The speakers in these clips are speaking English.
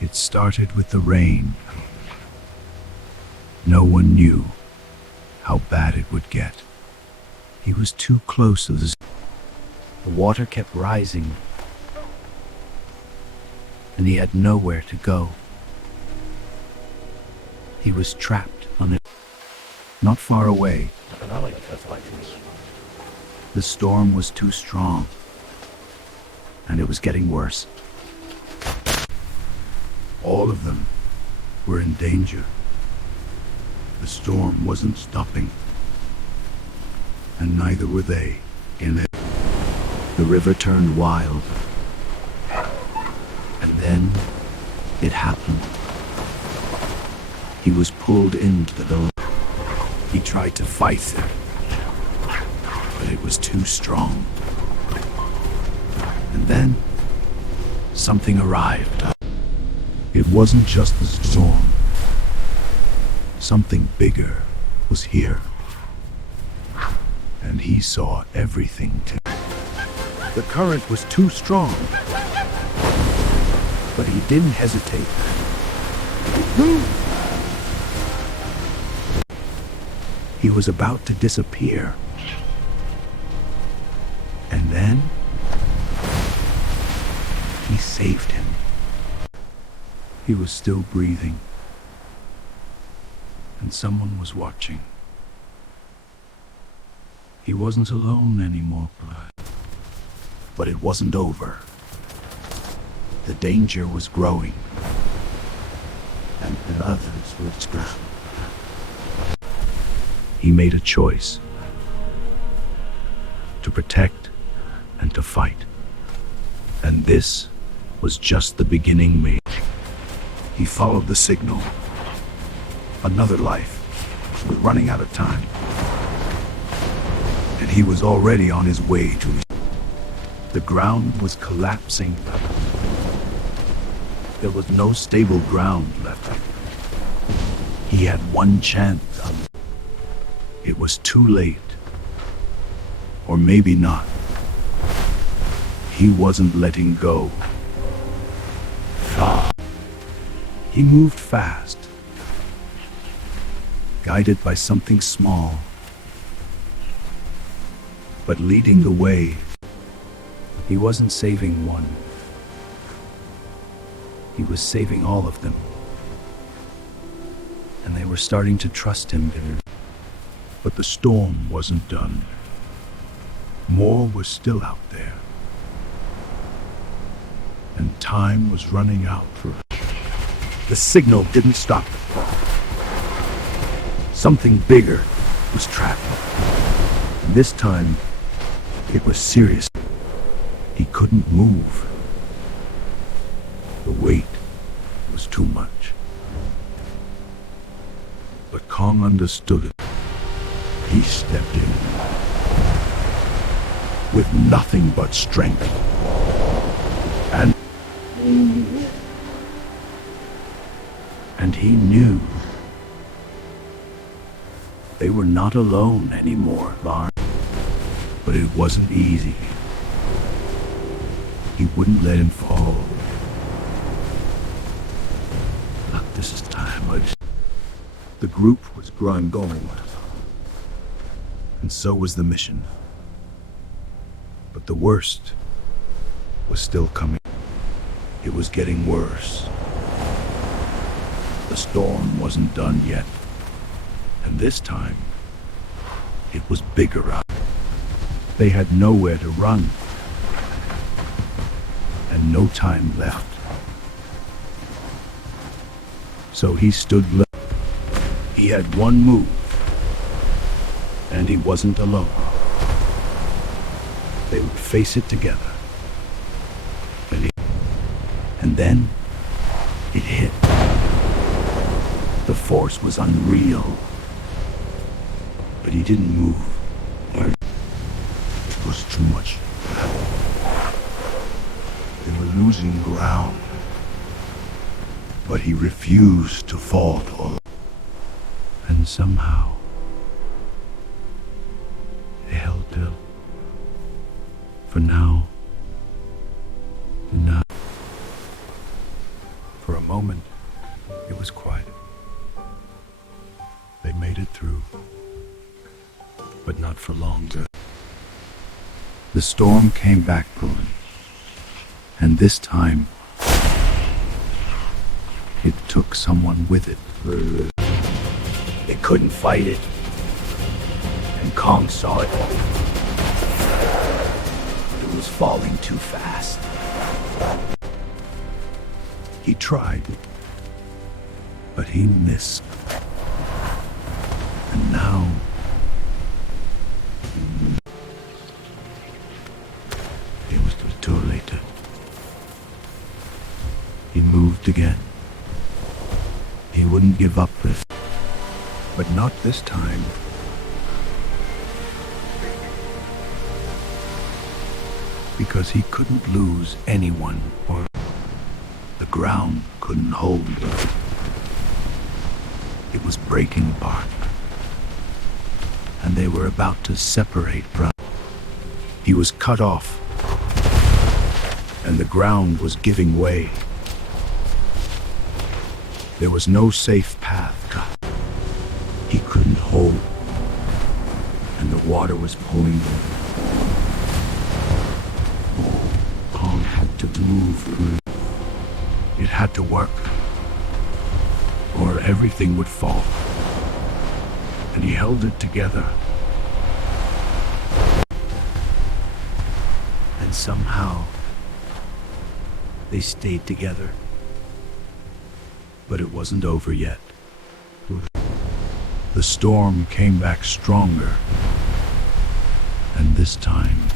It started with the rain. No one knew how bad it would get. He was too close to the water kept rising, and he had nowhere to go. He was trapped on it, not far away. The storm was too strong, and it was getting worse. All of them were in danger. The storm wasn't stopping, and neither were they in it. The river turned wild, and then it happened. He was pulled into the... He tried to fight it, but it was too strong. And then something arrived. It wasn't just the storm. Something bigger was here. And he saw everything too. The current was too strong. But he didn't hesitate. He was about to disappear. And then he saved him. He was still breathing, and someone was watching. He wasn't alone anymore, but it wasn't over. The danger was growing, and the others were scrambling. He made a choice to protect and to fight. And this was just the beginning, mate. He followed the signal. Another life was running out of time. And he was already on his way to his... The ground was collapsing. There was no stable ground left. He had one chance. It was too late. Or maybe not. He wasn't letting go. He moved fast, guided by something small, but leading the way. He wasn't saving one. He was saving all of them. And they were starting to trust him. But the storm wasn't done. More was still out there. And time was running out for him. The signal didn't stop. Something bigger was trapped. And this time, it was serious. He couldn't move. The weight was too much. But Kong understood it. He stepped in with nothing but strength. And he knew they were not alone anymore, but it wasn't easy. He wouldn't let him fall. Look, this is time. The group was growing gold, and so was the mission. But the worst was still coming. It was getting worse. The storm wasn't done yet, and this time, it was bigger out. They had nowhere to run, and no time left. So he stood He had one move, and he wasn't alone. They would face it together. And then, it hit. The force was unreal. But he didn't move. It was too much. They were losing ground. But he refused to fall. And somehow, they held till. For now, For a moment, it was quiet. They made it through, but not for long. The storm came back brewing, and this time, it took someone with it. They couldn't fight it, and Kong saw it. It was falling too fast. He tried, but he missed. And now, it was too late. He moved again. He wouldn't give up this, but not this time. Because he couldn't lose anyone, or the ground couldn't hold him. It was breaking apart, and they were about to separate from. He was cut off, and the ground was giving way. There was no safe path. He couldn't hold, and the water was pulling him. Kong had to move. It had to work, or everything would fall. And he held it together. And somehow, they stayed together. But it wasn't over yet. The storm came back stronger. And this time,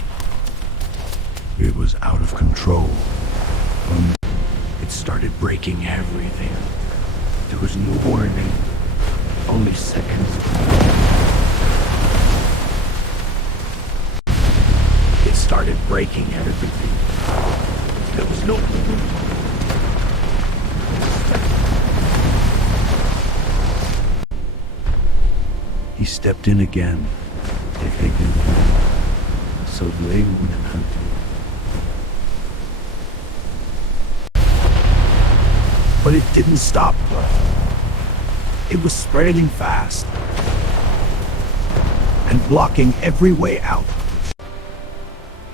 it was out of control. It started breaking everything. There was no warning, only seconds. It started breaking everything. There was no He stepped in again. So they wouldn't hunt him. But it didn't stop. It was spreading fast and blocking every way out.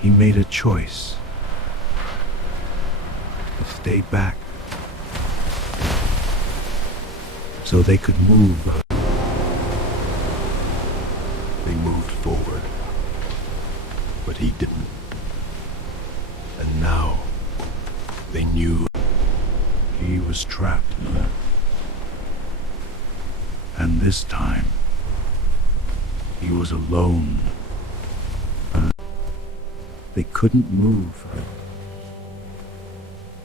He made a choice to stay back so they could move. They moved forward, but he didn't. And now they knew he was trapped. And this time, he was alone. They couldn't move.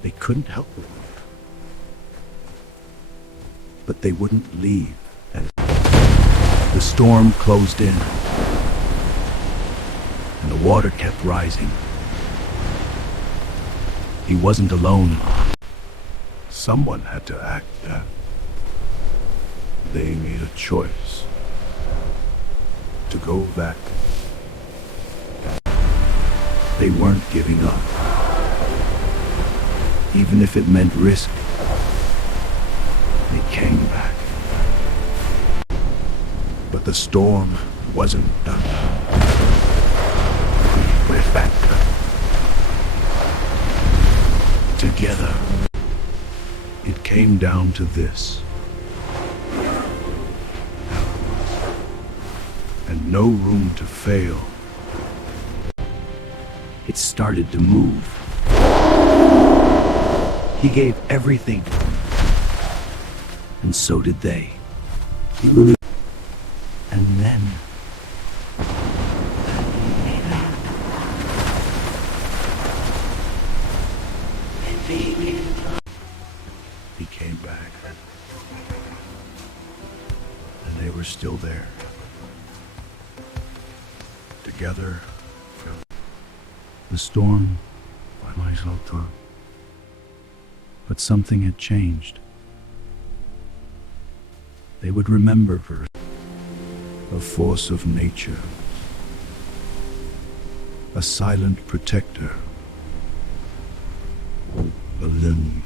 They couldn't help him. But they wouldn't leave. As the storm closed in, and the water kept rising. He wasn't alone. Someone had to act. They made a choice to go back. They weren't giving up, even if it meant risk. They came back. But the storm wasn't done. We're back together. It came down to this. And no room to fail. It started to move. He gave everything. And so did they. And then he came back. And they were still there. Together. The storm by myself too. But something had changed. They would remember her. A force of nature. A silent protector. A limb